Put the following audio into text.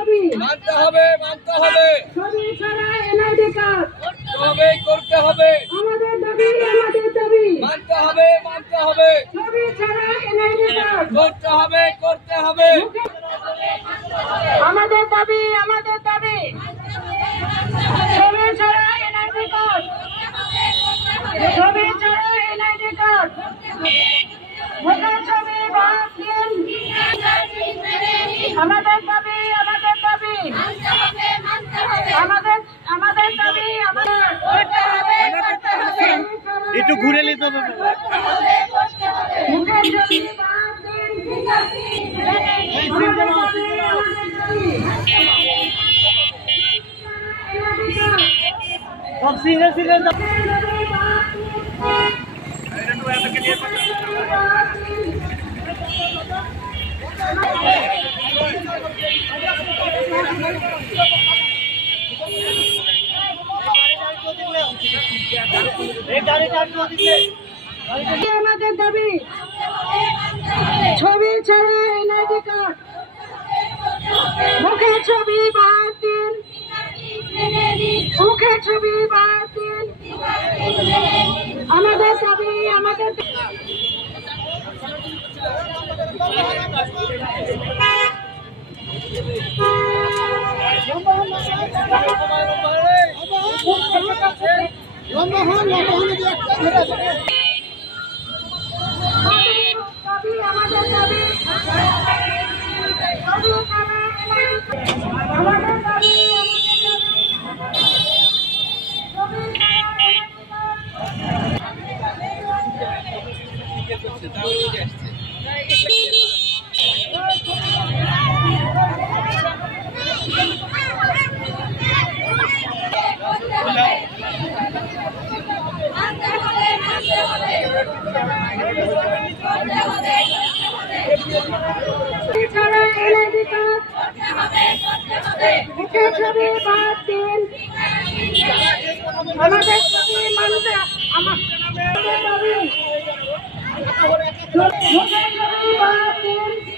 দাবি মানতে হবে ছবি ছাড়া এনআইডি কার্ড করতে হবে আমাদের দাবি মানতে হবে ছবি ছাড়া এনআইডি কার্ড করতে হবে আমাদের দাবি ছবি ছাড়া এনআইডি কার্ড মুখের ছবি বাদ দিন আমাদের দাবি একটু ঘুরে নিতে হবে মুখের ছবি বাদ দিন সব সিঙ্গেল আমাদের দাবি ছবি ছাড়া এনআইডি কার্ড মুখের ছবি বাদ দিন আমাদের দাবি ছাড়া এনআইডি কার্ড মুখের ছবি বাদ দিন আমাদের ছবি মানতে মুখের ছবি বাদ দিন